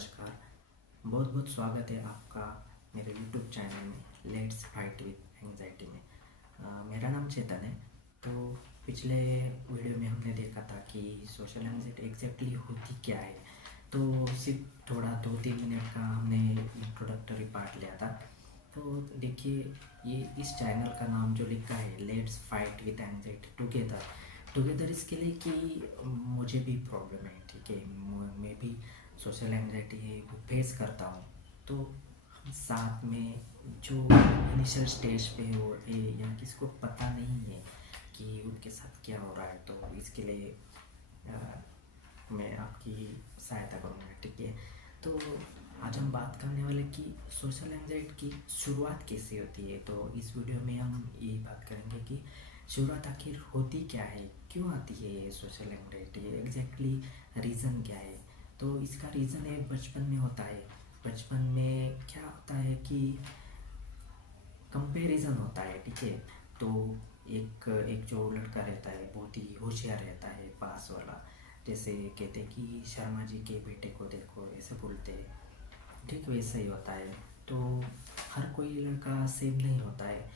नमस्कार। बहुत बहुत स्वागत है आपका मेरे यूट्यूब चैनल में लेट्स फाइट विद एंजाइटी में। मेरा नाम चेतन है। तो पिछले वीडियो में हमने देखा था कि सोशल एंजाइटी एग्जैक्टली होती क्या है। तो सिर्फ थोड़ा 2-3 मिनट का हमने इंट्रोडक्टरी पार्ट लिया था। तो देखिए, ये इस चैनल का नाम जो लिखा है let's fight with anxiety together together इसके लिए कि मुझे भी प्रॉब्लम है, ठीक है। मैं भी सोशल एंजाइटी फेस करता हूँ। तो हम साथ में जो इनिशियल स्टेज पे हो या किसको पता नहीं है कि उनके साथ क्या हो रहा है, तो इसके लिए मैं आपकी सहायता करूँगा, ठीक है। तो आज हम बात करने वाले कि सोशल एंजाइटी की शुरुआत कैसे होती है। तो इस वीडियो में हम यही बात करेंगे कि शुरुआत आखिर होती क्या है, क्यों आती है ये सोशल एंजाइटी, एग्जैक्टली रीज़न क्या है। तो इसका रीज़न है बचपन में होता है। बचपन में क्या होता है कि कंपैरिजन होता है, ठीक है। तो एक एक जो लड़का रहता है बहुत ही होशियार रहता है, पास वाला, जैसे कहते कि शर्मा जी के बेटे को देखो, ऐसे बोलते हैं, ठीक वैसे ही होता है। तो हर कोई लड़का सेम नहीं होता है।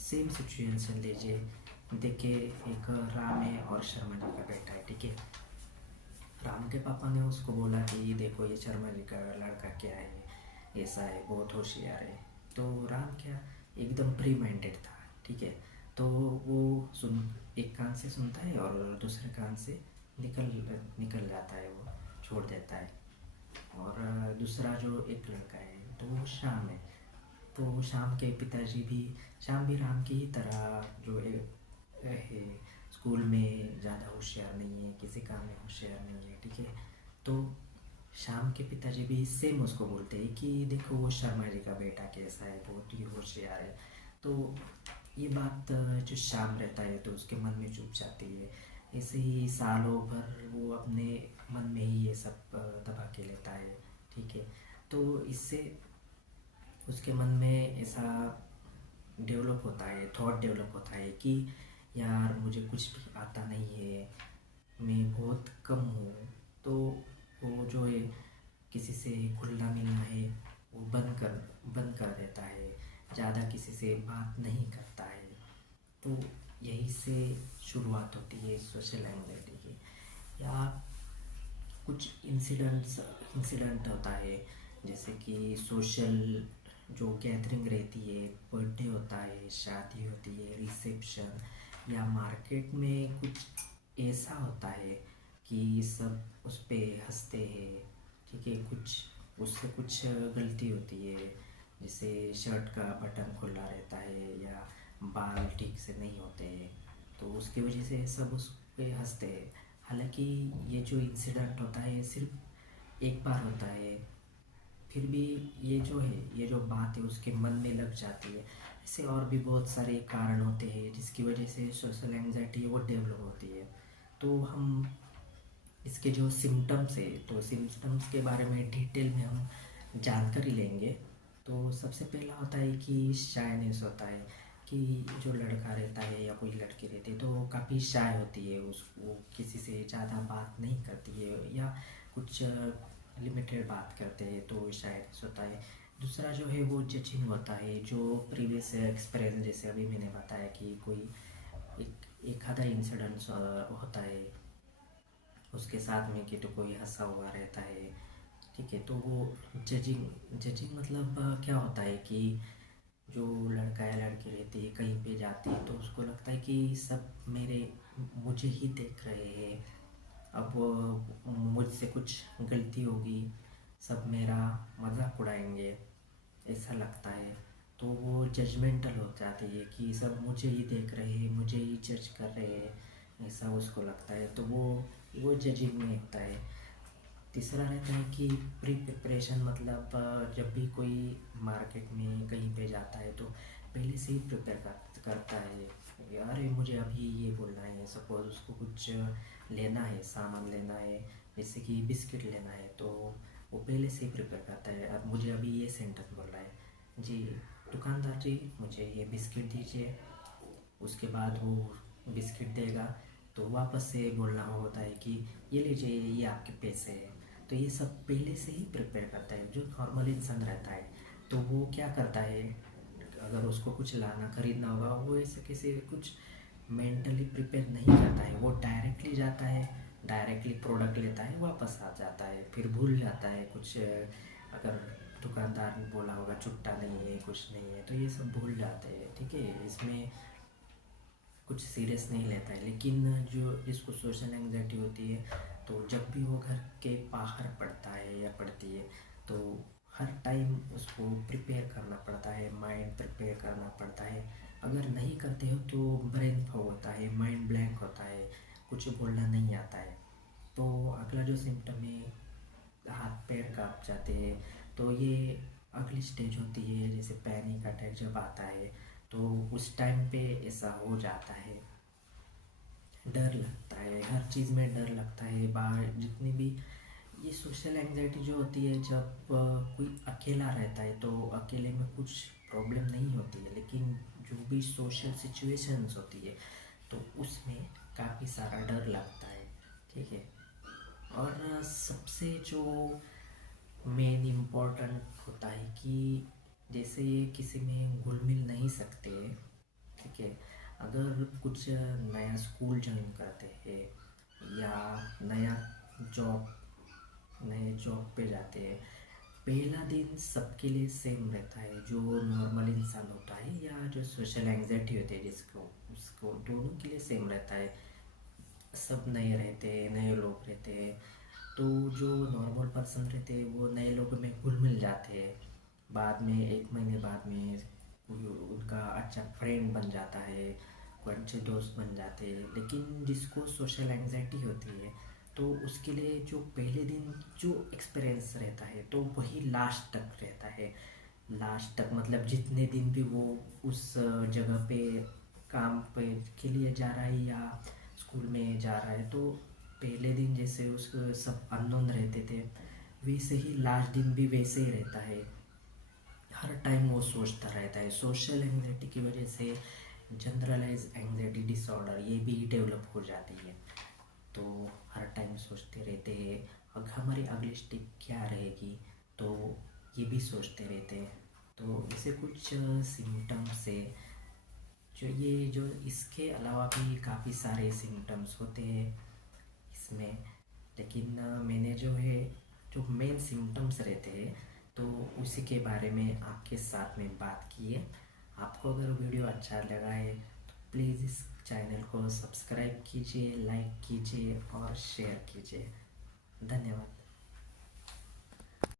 सेम सिचुएशन लीजिए, देखिए एक राम है और शर्मा जी का बेटा है, ठीक है। राम के पापा ने उसको बोला कि देखो ये शर्मा जी का लड़का क्या है, ऐसा है, बहुत होशियार है। तो राम क्या एकदम फ्री माइंडेड था, ठीक है। तो वो सुन एक कान से सुनता है और दूसरे कान से निकल निकल जाता है, वो छोड़ देता है। और दूसरा जो एक लड़का है तो वो श्याम है। तो श्याम भी राम की ही तरह जो है, स्कूल में ज़्यादा होशियार नहीं है, किसी काम में होशियार नहीं है, ठीक है। तो श्याम के पिताजी भी सेम उसको बोलते हैं कि देखो वो शर्मा जी का बेटा कैसा है, बहुत ही होशियार है। तो ये बात जो श्याम रहता है तो उसके मन में चुप जाती है। ऐसे ही सालों भर वो अपने मन में ही ये सब दबा के लेता है, ठीक है। तो इससे उसके मन में ऐसा डेवलप होता है, थॉट डेवलप होता है कि यार मुझे कुछ भी आता नहीं है, मैं बहुत कम हूँ। तो वो जो है किसी से घुलना मिलना है वो बंद कर देता है, ज़्यादा किसी से बात नहीं करता है। तो यही से शुरुआत होती है सोशल एंजाइटी की। या कुछ इंसिडेंट होता है, जैसे कि सोशल जो गैदरिंग रहती है, बर्थडे होता है, शादी होती है, रिसेप्शन, या मार्केट में कुछ ऐसा होता है कि सब उस पर हंसते हैं, ठीक है। कुछ उससे कुछ गलती होती है, जैसे शर्ट का बटन खुला रहता है या बाल ठीक से नहीं होते हैं, तो उसकी वजह से सब उस पे हंसते हैं। हालांकि ये जो इंसिडेंट होता है सिर्फ एक बार होता है, फिर भी ये जो बात है उसके मन में लग जाती है। ऐसे और भी बहुत सारे कारण होते हैं जिसकी वजह से सोशल एंजाइटी वो डेवलप होती है। तो हम इसके जो सिम्टम्स है तो सिम्टम्स के बारे में डिटेल में हम जानकारी लेंगे। तो सबसे पहला होता है कि शायनेस होता है, कि जो लड़का रहता है या कोई लड़की रहती है तो वो काफ़ी शाय होती है, वो किसी से ज़्यादा बात नहीं करती है या कुछ लिमिटेड बात करते हैं, तो शायनेस होता है। दूसरा जो है वो जजिंग होता है, जो प्रीवियस एक्सपीरियंस, जैसे अभी मैंने बताया कि कोई एक आधा इंसिडेंट होता है उसके साथ में कि तो कोई हंसा हुआ रहता है, ठीक है। तो वो जजिंग मतलब क्या होता है कि जो लड़का या लड़की रहती है कहीं पे जाती है तो उसको लगता है कि सब मुझे ही देख रहे हैं, अब मुझसे कुछ गलती होगी, सब मेरा मजाक उड़ाएंगे, ऐसा लगता है। तो वो जजमेंटल हो जाती है कि सब मुझे ही देख रहे हैं, मुझे ही जज कर रहे हैं, ऐसा उसको लगता है। तो वो जजिंग में होता है। तीसरा रहता है कि प्री प्रिपरेशन, मतलब जब भी कोई मार्केट में कहीं पे जाता है तो पहले से ही प्रिपेयर करता है, यार ये मुझे अभी ये बोलना है, सपोज उसको कुछ लेना है, सामान लेना है, जैसे कि बिस्किट लेना है, तो वो पहले से ही प्रिपेयर करता है, अब मुझे अभी ये सेंटेंस बोलना है, जी दुकानदार जी मुझे ये बिस्किट दीजिए। उसके बाद वो बिस्किट देगा तो वापस से बोलना होता है कि ये लीजिए, ये आपके पैसे हैं। तो ये सब पहले से ही प्रिपेयर करता है। जो नॉर्मल इंसान रहता है तो वो क्या करता है, अगर उसको कुछ लाना खरीदना होगा वो ऐसे किसी कुछ मेंटली प्रिपेयर नहीं करता है, वो डायरेक्टली जाता है, डायरेक्टली प्रोडक्ट लेता है, वापस आ जाता है, फिर भूल जाता है कुछ। अगर दुकानदार ने बोला होगा चुट्टा नहीं है कुछ नहीं है तो ये सब भूल जाते हैं, ठीक है, इसमें कुछ सीरियस नहीं लेता है। लेकिन जो जिसको सोशल एंग्जाइटी होती है तो जब भी वो घर के बाहर पड़ता है या पड़ती है तो हर टाइम उसको प्रिपेयर करना पड़ता है, माइंड प्रिपेयर करना पड़ता है। अगर नहीं करते हो तो ब्रेन फॉग होता है, माइंड ब्लैंक होता है, कुछ बोलना नहीं आता है। तो अगला जो सिम्टम है, हाथ पैर कांप जाते हैं, तो ये अगली स्टेज होती है। जैसे पैनिक अटैक जब आता है तो उस टाइम पे ऐसा हो जाता है, डर लगता है, हर चीज़ में डर लगता है। बाहर जितनी भी ये सोशल एंग्जाइटी जो होती है, जब कोई अकेला रहता है तो अकेले में कुछ प्रॉब्लम नहीं होती है, लेकिन जो भी सोशल सिचुएशंस होती है तो उसमें काफ़ी सारा डर लगता है, ठीक है। और सबसे जो मेन इम्पोर्टेंट होता है कि जैसे ये किसी में घुल मिल नहीं सकते, ठीक है। अगर कुछ नया स्कूल ज्वाइन करते हैं या नया जॉब नए जॉब पे जाते हैं, पहला दिन सबके लिए सेम रहता है। जो नॉर्मल इंसान होता है या जो सोशल एंग्जाइटी होती है जिसको, उसको दोनों के लिए सेम रहता है। सब नए रहते हैं, नए लोग रहते हैं, तो जो नॉर्मल पर्सन रहते हैं वो नए लोगों में घुल मिल जाते हैं। बाद में 1 महीने बाद में उनका अच्छा फ्रेंड बन जाता है, कोई अच्छे दोस्त बन जाते हैं। लेकिन जिसको सोशल एंग्जाइटी होती है तो उसके लिए जो पहले दिन जो एक्सपीरियंस रहता है तो वही लास्ट तक रहता है। लास्ट तक मतलब जितने दिन भी वो उस जगह पे काम पे के लिए जा रहा है या स्कूल में जा रहा है, तो पहले दिन जैसे उसको सब अननोन रहते थे वैसे ही लास्ट दिन भी वैसे ही रहता है। हर टाइम वो सोचता रहता है। सोशल एंग्जाइटी की वजह से जनरलाइज एंग्जाइटी डिसऑर्डर ये भी डेवलप हो जाती है। तो हर टाइम सोचते रहते हैं अब हमारी अगली स्टेप क्या रहेगी, तो ये भी सोचते रहते हैं। तो ऐसे कुछ सिम्टम्स है जो इसके अलावा भी काफ़ी सारे सिम्टम्स होते हैं इसमें। लेकिन मैंने जो है जो मेन सिम्टम्स रहते हैं तो उसी के बारे में आपके साथ में बात की है। आपको अगर वीडियो अच्छा लगा है तो प्लीज़ इस चैनल को सब्सक्राइब कीजिए, लाइक कीजिए और शेयर कीजिए। धन्यवाद।